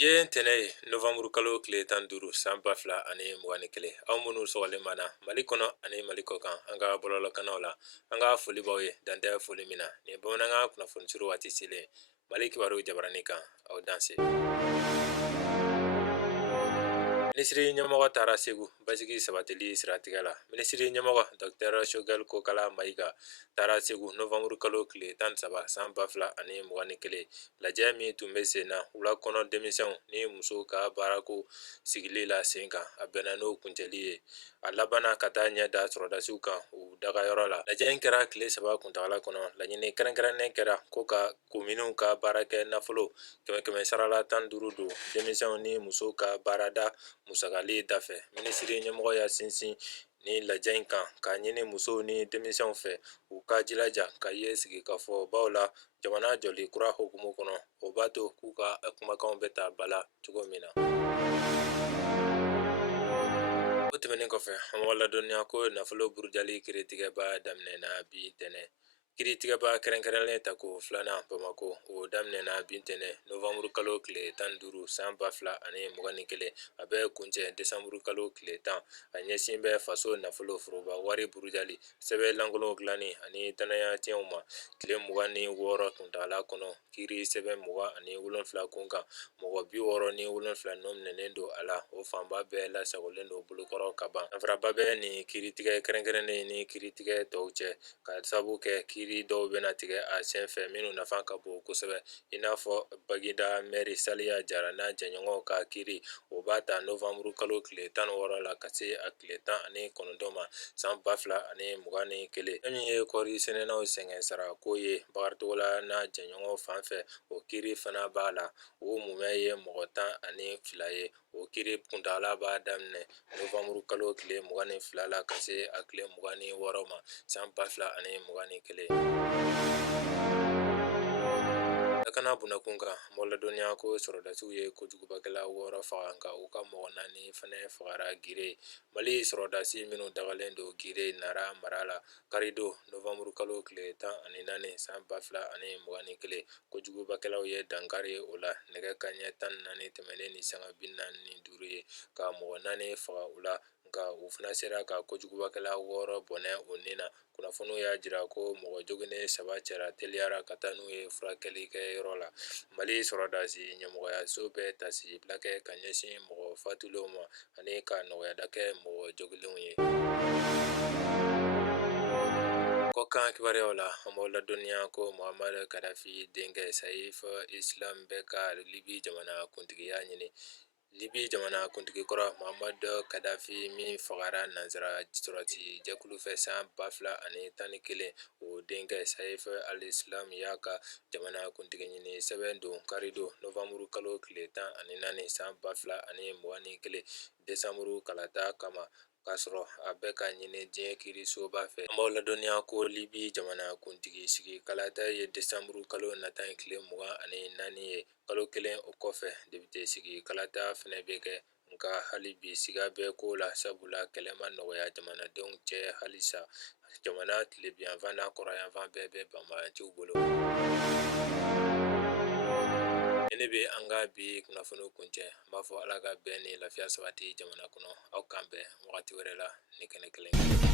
Ye ntɛnɛn Novembre kalo tile 15 san 2021 aw minnu sɔgɔlen mana Mali kɔnɔ ani Mali kɔkan an ka bɔlɔlɔkannaw la an ka foli b'aw ye dantɛ foli min na ni bamanankan kunnafoni suru waati selen Mali kibaru jabarani kan aw danse. Minisiri ɲɛmɔgɔ taara Segu basigi sabatili siratigɛ la. Minisiri ɲɛmɔgɔ Dr Choguel Kokala Mayiga taara Segu Novembre kalo tile 13 san 2021 lajɛ min tun bɛ sen na wulakɔnɔ denmisɛnw ni musow ka baarako sigili la sen kan a bɛnna n'o kuncɛli ye. A labanna ka taa ɲɛ da sɔrɔdasiw kan u dagayɔrɔ la. Lajɛ in kɛra tile 3 kuntagala kɔnɔ. Laɲini kɛrɛnkɛrɛnnen kɛra ko ka kominiw ka baarakɛ nafolo 100 sarala 15 don denmisɛnw ni musow ka baarada musakali dafɛ. Minisiri ɲɛmɔgɔ y'a sinsin ni lajɛ in kan ka ɲini musow ni denmisɛnw fɛ u ka jilaja ka ye sigi ka fɔ baw la jamana jɔli kura hukumu kɔnɔ o b'a to k'u ka kumakanw bɛ ta bala cogo min na. O tɛmɛnen kɔfɛ an b'aw ladɔnniya ko nafolo burujali kiiritigɛba daminɛna bi ntɛnɛn. Kiiritigɛba kɛrɛnkɛrɛnlen ta ko 2nan Bamako o daminɛna bi ntɛnɛn Novembre kalo tile 15 san 2021 a bɛ kuncɛ Décembre kalo tile 10 a ɲɛsin bɛ faso nafolo foroba wari burujali sɛbɛn lankolon dilanni ani danaya tiɲɛw ma tile 26 kuntagala kɔnɔ kiiri sɛbɛn 27 kun kan mɔgɔ 67 nɔ minɛnen don a la o fanba bɛɛ lasagolen don bolokɔrɔ ka ban. Danfaraba bɛ ni kiiritigɛ kɛrɛnkɛrɛnnen ni kiiritigɛ tɔw cɛ ka sabu kɛ kiiri dɔw bɛna tigɛ a senfɛ minnu nafa ka bon kosɛbɛ i n'a fɔ Bagida Mairie Saliya Jara n'a jɛɲɔgɔnw ka kiiri o b'a ta Novembre kalo tile 16 la ka se a tile 19 ma san 2021. Fɛn min ye kɔɔri sɛnɛnaw sɛgɛn sara ko ye Bakaricogola n'a jɛɲɔgɔnw fan fɛ o kiiri fana b'a la o mumɛ ye mɔgɔ 12 ye o kiiri kuntagala b'a daminɛ Novembre kalo tile 22 la ka se a tile 26 ma san 2021. Lakana bunakun kan m'aw ladɔnniya ko sɔrɔdasiw ye kojugubakɛla 6 faga nka u ka mɔgɔ 4 fana fagara Gire. Mali sɔrɔdasi minnu dagalen don Gire Nara mara la Karido Novembre kalo tile 14 san 2021 kojugubakɛlaw ye dankari o la nɛgɛ kanɲɛ 14 tɛmɛnen ni sanga 45 ye ka mɔgɔ 4 faga u la nka u fana sera ka kojugubakɛla 6 bɔnɛ o nin na. Kunnafoniw y'a jira ko mɔgɔ joginen 3 cɛra teliyara ka taa n'u ye furakɛlikɛyɔrɔ la. Mali sɔrɔdasi ɲɛmɔgɔyaso bɛ tasi bila kɛ ka ɲɛsin mɔgɔ fatulenw ma ani ka nɔgɔyada kɛ mɔgɔ jogilenw ye. Kɔkan kibaruyaw la an b'aw ladɔnniya ko Muammar Gaddafi denkɛ Saif Islam bɛ ka Libi jamana kuntigiya ɲini. Libi jamana kuntigi kɔrɔ Muammar Gaddafi min fagara nanzara sɔrɔti jɛkulu fɛ san 2011 o denkɛ Saif al-Islam y'a ka jamana kuntigi ɲini sɛbɛn don Karido Novembre kalo tile 14 san 2021 Décembre kalata kama k'a sɔrɔ a bɛ ka ɲini diɲɛ kiirisoba fɛ. An b'aw ladɔnniya ko Libi jamana kuntigi sigi kalata ye Décembre kalo nata in tile 24 ye. Kalo kelen o kɔfɛ député sigi kalata fɛnɛ bɛ kɛ nka hali bi siga bɛ ko la sabula kɛlɛ ma nɔgɔya jamanadenw cɛ halisa jamana tilebiyanfan n'a kɔrɔyanfan bɛɛ bɛ banbagantiw bolo. Ne bɛ an ka bi kunnafoniw kuncɛ n b'a fɔ ala ka bɛn ni lafiya sabati jamana kɔnɔ aw kan bɛn wagati wɛrɛ la ni kɛnɛ kelen.